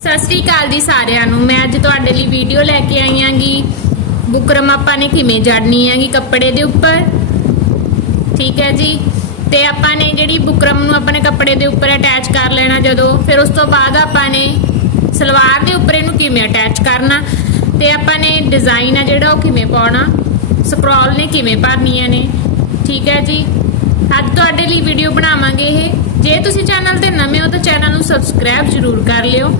ਸਤਿ ਸ੍ਰੀ ਅਕਾਲ ਜੀ ਸਾਰਿਆਂ ਨੂੰ। ਮੈਂ ਅੱਜ ਤੁਹਾਡੇ ਲਈ ਵੀਡੀਓ ਲੈ ਕੇ ਆਈ ਆਂਗੀ ਬੁਕਰਮ ਆਪਾਂ ਨੇ ਕਿਵੇਂ ਜੜਨੀ ਹੈਗੀ ਕੱਪੜੇ ਦੇ ਉੱਪਰ? ਠੀਕ ਹੈ ਜੀ। ਤੇ ਆਪਾਂ ਨੇ ਜਿਹੜੀ ਬੁਕਰਮ ਨੂੰ ਆਪਣੇ ਕੱਪੜੇ ਦੇ ਉੱਪਰ ਅਟੈਚ ਕਰ ਲੈਣਾ ਜਦੋਂ, ਫਿਰ ਉਸ ਤੋਂ ਬਾਅਦ ਆਪਾਂ ਨੇ ਸਲਵਾਰ ਦੇ ਉੱਪਰ ਇਹਨੂੰ ਕਿਵੇਂ ਅਟੈਚ ਕਰਨਾ? ਤੇ ਆਪਾਂ ਨੇ ਡਿਜ਼ਾਈਨ ਆ ਜਿਹੜਾ ਉਹ ਕਿਵੇਂ ਪਾਉਣਾ? ਸਕਰੋਲ ਨੇ ਕਿਵੇਂ ਭਰਨੀਆਂ ਨੇ? ਠੀਕ ਹੈ ਜੀ। ਅੱਜ ਤੁਹਾਡੇ ਲਈ ਵੀਡੀਓ ਬਣਾਵਾਂਗੇ ਇਹ। ਜੇ ਤੁਸੀਂ ਚੈਨਲ ਤੇ ਨਵੇਂ ਹੋ ਤਾਂ ਚੈਨਲ ਨੂੰ ਸਬਸਕ੍ਰਾਈਬ ਜ਼ਰੂਰ ਕਰ ਲਿਓ।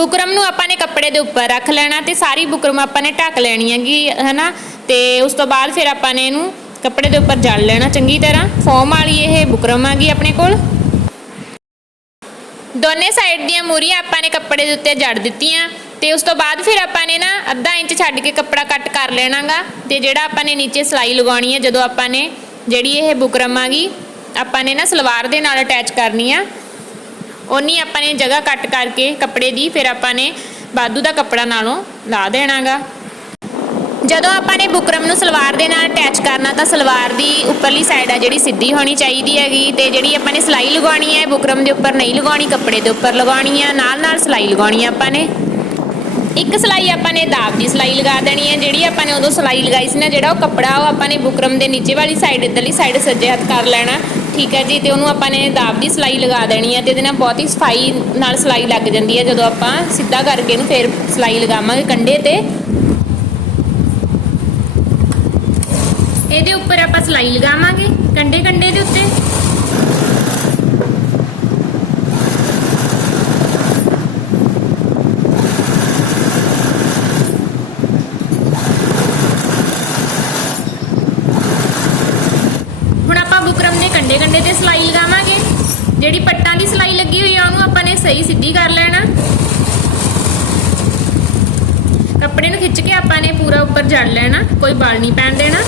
ਬੁਕਰਮ ਨੂੰ ਆਪਾਂ ਨੇ ਕੱਪੜੇ ਦੇ ਉੱਪਰ ਰੱਖ ਲੈਣਾ ਤੇ ਸਾਰੀ ਬੁਕਰਮ ਆਪਾਂ ਨੇ ਢੱਕ ਲੈਣੀ ਹੈਗੀ, ਹਨਾ? ਤੇ ਉਸ ਤੋਂ ਬਾਅਦ ਫਿਰ ਆਪਾਂ ਨੇ ਇਹਨੂੰ ਕੱਪੜੇ ਦੇ ਉੱਪਰ ਜੜ ਲੈਣਾ ਚੰਗੀ ਤਰ੍ਹਾਂ। ਫੋਮ ਵਾਲੀ ਇਹ ਬੁਕਰਮ ਆ ਗਈ ਆਪਣੇ ਕੋਲ। ਦੋਨੇ ਸਾਈਡ ਦੀਆਂ ਮੂਰੀਆਂ ਆਪਾਂ ਨੇ ਕੱਪੜੇ ਦੇ ਉੱਤੇ ਜੜ ਦਿੱਤੀਆਂ ਤੇ ਉਸ ਤੋਂ ਬਾਅਦ ਫਿਰ ਆਪਾਂ ਨੇ ਨਾ ਅੱਧਾ ਇੰਚ ਛੱਡ ਕੇ ਕੱਪੜਾ ਕੱਟ ਕਰ ਲੈਣਾਗਾ ਤੇ ਜਿਹੜਾ ਆਪਾਂ ਨੇ ਨੀਚੇ ਸਲਾਈ ਲਗਾਉਣੀ ਹੈ, ਜਦੋਂ ਆਪਾਂ ਨੇ ਜਿਹੜੀ ਇਹ ਬੁਕਰਮ ਆ ਗਈ, ਆਪਾਂ ਨੇ ਨਾ ਸਲਵਾਰ ਦੇ ਨਾਲ ਅਟੈਚ ਕਰਨੀ ਆ। ਉਨੀ ਆਪਾਂ ਨੇ ਜਗ੍ਹਾ ਕੱਟ ਕਰਕੇ ਕੱਪੜੇ ਦੀ, ਫਿਰ ਆਪਾਂ ਨੇ ਬਾਦੂ ਦਾ ਕੱਪੜਾ ਨਾਲੋਂ ਲਾ ਦੇਣਾਗਾ। ਜਦੋਂ ਆਪਾਂ ਨੇ ਬੁਕਰਮ ਨੂੰ ਸਲਵਾਰ ਦੇ ਨਾਲ ਅਟੈਚ ਕਰਨਾ, ਤਾਂ ਸਲਵਾਰ ਦੀ ਉੱਪਰਲੀ ਸਾਈਡ ਆ ਜਿਹੜੀ ਸਿੱਧੀ ਹੋਣੀ ਚਾਹੀਦੀ ਹੈਗੀ ਤੇ ਜਿਹੜੀ ਆਪਾਂ ਨੇ ਸਲਾਈ ਲਗਾਉਣੀ ਹੈ, ਬੁਕਰਮ ਦੇ ਉੱਪਰ ਨਹੀਂ ਲਗਾਉਣੀ, ਕੱਪੜੇ ਦੇ ਉੱਪਰ ਲਗਾਉਣੀ ਆ ਨਾਲ ਨਾਲ ਸਲਾਈ ਲਗਾਉਣੀ ਆ ਆਪਾਂ ਨੇ। ਇੱਕ ਸਲਾਈ ਆਪਾਂ ਨੇ ਦਾਬ ਦੀ ਸਲਾਈ ਲਗਾ ਦੇਣੀ ਹੈ, ਜਿਹੜੀ ਆਪਾਂ ਨੇ ਉਦੋਂ ਸਲਾਈ ਲਗਾਈ ਸੀ ਨਾ, ਜਿਹੜਾ ਉਹ ਕੱਪੜਾ ਉਹ ਆਪਾਂ ਨੇ ਬੁਕਰਮ ਦੇ ਨੀਚੇ ਵਾਲੀ ਸਾਈਡ ਇੱਧਰਲੀ ਸਾਈਡ ਸੱਜੇ ਹੱਥ ਕਰ ਲੈਣਾ। ਠੀਕ ਹੈ ਜੀ, ਤੇ ਉਹਨੂੰ ਆਪਾਂ ਨੇ ਦਾਬ ਦੀ ਸਲਾਈ ਲਗਾ ਦੇਣੀ ਹੈ ਤੇ ਇਹਦੇ ਨਾਲ ਬਹੁਤ ਹੀ ਸਫ਼ਾਈ ਨਾਲ ਸਲਾਈ ਲੱਗ ਜਾਂਦੀ ਹੈ। ਜਦੋਂ ਆਪਾਂ ਸਿੱਧਾ ਕਰਕੇ ਇਹਨੂੰ ਫੇਰ ਸਲਾਈ ਲਗਾਵਾਂਗੇ ਕੰਡੇ ਤੇ। ਇਹਦੇ ਉੱਪਰ ਆਪਾਂ ਸਲਾਈ ਲਗਾਵਾਂਗੇ ਕੰਡੇ ਕੰਡੇ ਦੇ ਉੱਤੇ ਹੁਣ ਆਪਾਂ ਬੁਕਰਮ ਦੇ ਕੰਡੇ ਕੰਡੇ ਤੇ ਸਲਾਈ ਲਗਾਵਾਂਗੇ। ਜਿਹੜੀ ਪੱਟਾਂ ਦੀ ਸਲਾਈ ਲੱਗੀ ਹੋਈ ਆ, ਉਹਨੂੰ ਆਪਾਂ ਨੇ ਸਹੀ ਸਿੱਧੀ ਕਰ ਲੈਣਾ। ਕੱਪੜੇ ਨੂੰ ਖਿੱਚ ਕੇ ਆਪਾਂ ਨੇ ਪੂਰਾ ਉੱਪਰ ਜੜ ਲੈਣਾ, ਕੋਈ ਬਲ ਨਹੀਂ ਪੈਣ ਦੇਣਾ।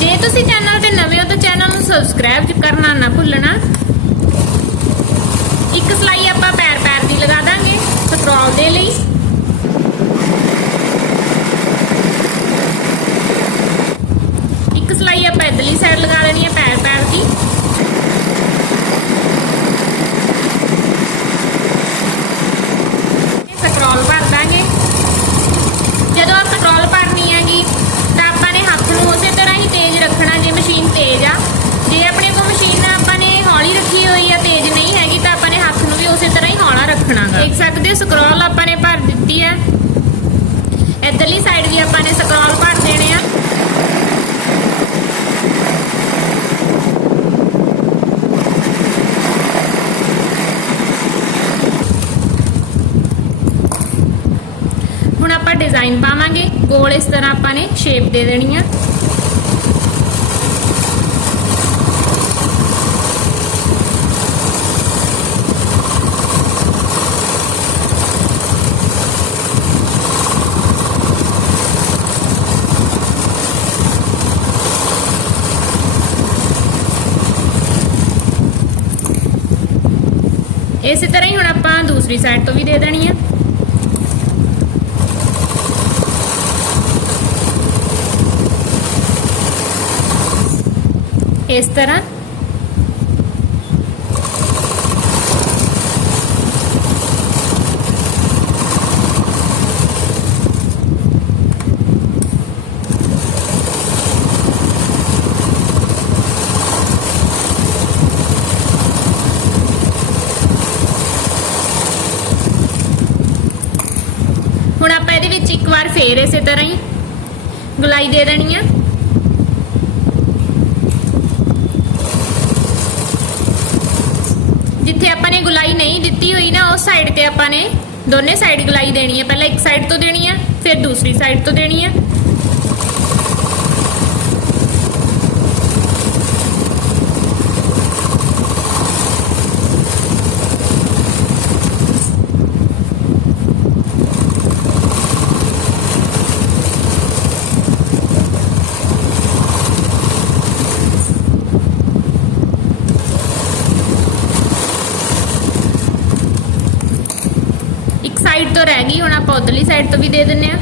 ਜੇ ਤੁਸੀਂ ਚੈਨਲ ਤੇ ਨਵੇਂ ਹੋ ਤਾਂ ਚੈਨਲ ਨੂੰ ਸਬਸਕ੍ਰਾਈਬ ਕਰਨਾ ਨਾ ਭੁੱਲਣਾ। ਇੱਕ ਸਲਾਈ ਆਪਾਂ ਪੈਰ ਪੈਰ ਦੀ ਲਗਾ ਦਾਂਗੇ ਸਕਰੋਲ ਦੇ ਲਈ ਇੱਕ ਸਲਾਈ ਆਪਾਂ ਇਧਰਲੀ ਸਾਈਡ ਲਗਾ ਲੈਣੀ ਹੈ ਪੈਰ ਪੈਰ ਦੀ ਸਕਰੋਲ ਭਰ ਦਾਂਗੇ ਜਦੋਂ ਆਪਾਂ ਸਕਰੋਲ ਭਰਨੀ ਹੈਗੀ ਤਾਂ ਆਪਾਂ ਨੇ ਹੱਥ ਨੂੰ ਉਸੇ ਤਰ੍ਹਾਂ ਹੀ ਤੇਜ਼ ਰੱਖਣਾ ਜੇ ਮਸ਼ੀਨ ਤੇਜ਼ ਆ ਜੇ ਆਪਣੇ ਕੋਲ ਮਸ਼ੀਨ ਆਪਾਂ ਨੇ ਹੌਲੀ ਰੱਖੀ ਹੋਈ ਆ ਤੇਜ਼ ਨਹੀਂ ਹੈਗੀ ਤਾਂ ਆਪਾਂ ਨੇ ਹੱਥ ਨੂੰ ਵੀ ਉਸੇ ਤਰ੍ਹਾਂ ਹੀ ਹੌਲਾ ਰੱਖਣਾਗਾ ਦੇਖ ਸਕਦੇ ਹੋ ਸਕਰੋਲ ਆਪਾਂ ਨੇ ਭਰ ਦਿੱਤੀ ਆ। ਇਧਰਲੀ ਸਾਈਡ ਵੀ ਆਪਾਂ ਨੇ ਸਕਰੋਲ ਭਰ ਦੇਣੇ ਆ। ਹੁਣ ਆਪਾਂ ਡਿਜ਼ਾਈਨ ਪਾਵਾਂਗੇ। ਗੋਲ ਇਸ ਤਰ੍ਹਾਂ ਆਪਾਂ ਨੇ ਸ਼ੇਪ ਦੇ ਦੇਣੀ ਆ। ਇਸੇ ਤਰ੍ਹਾਂ ਹੀ ਹੁਣ ਆਪਾਂ ਦੂਸਰੀ ਸਾਈਡ ਤੋਂ ਵੀ ਦੇ ਦੇਣੀ ਆ। ਇਸ ਤਰ੍ਹਾਂ ਹੁਣ ਆਪਾਂ ਇਹਦੇ ਵਿੱਚ ਇੱਕ ਵਾਰ ਫੇਰ ਇਸੇ ਤਰ੍ਹਾਂ ਹੀ ਗੁਲਾਈ ਦੇ ਦੇਣੀ ਆ। ਜਿੱਥੇ ਆਪਾਂ ਨੇ ਗੁਲਾਈ ਨਹੀਂ ਦਿੱਤੀ ਹੋਈ ਨਾ ਉਸ ਸਾਈਡ ਤੇ ਆਪਾਂ ਨੇ ਦੋਨੇ ਸਾਈਡ ਗੁਲਾਈ ਦੇਣੀ ਹੈ ਪਹਿਲਾਂ ਇੱਕ ਸਾਈਡ ਤੋਂ ਦੇਣੀ ਹੈ ਫਿਰ ਦੂਸਰੀ ਸਾਈਡ ਤੋਂ ਦੇਣੀ ਹੈ ਸਾਈਡ ਤੋਂ ਰਹਿ ਗਈ ਹੁਣ ਆਪਾਂ ਉਧਰਲੀ ਸਾਈਡ ਤੋਂ ਵੀ ਦੇ ਦਿੰਨੇ ਆ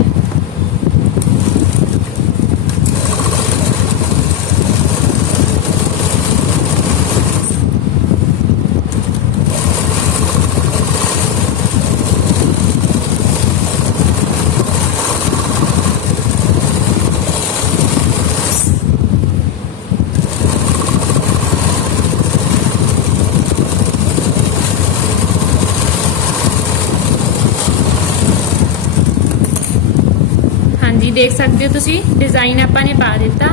ਦੇਖ ਸਕਦੇ ਹੋ ਤੁਸੀਂ ਡਿਜ਼ਾਈਨ ਆਪਾਂ ਨੇ ਪਾ ਦਿੱਤਾ।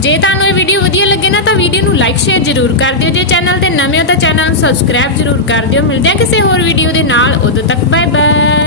ਜੇ ਤੁਹਾਨੂੰ ਇਹ ਵੀਡੀਓ ਵਧੀਆ ਲੱਗੇ ਨਾ, ਤਾਂ ਵੀਡੀਓ ਨੂੰ ਲਾਈਕ ਸ਼ੇਅਰ ਜ਼ਰੂਰ ਕਰ ਦਿਓ। ਜੇ ਚੈਨਲ ਤੇ ਨਵੇਂ ਹੋ, ਤਾਂ ਚੈਨਲ ਨੂੰ ਸਬਸਕ੍ਰਾਈਬ ਜ਼ਰੂਰ ਕਰ ਦਿਓ। ਮਿਲਦੇ ਹਾਂ ਕਿਸੇ ਹੋਰ ਵੀਡੀਓ ਦੇ ਨਾਲ। ਉਦੋਂ ਤੱਕ ਬਾਏ ਬਾਏ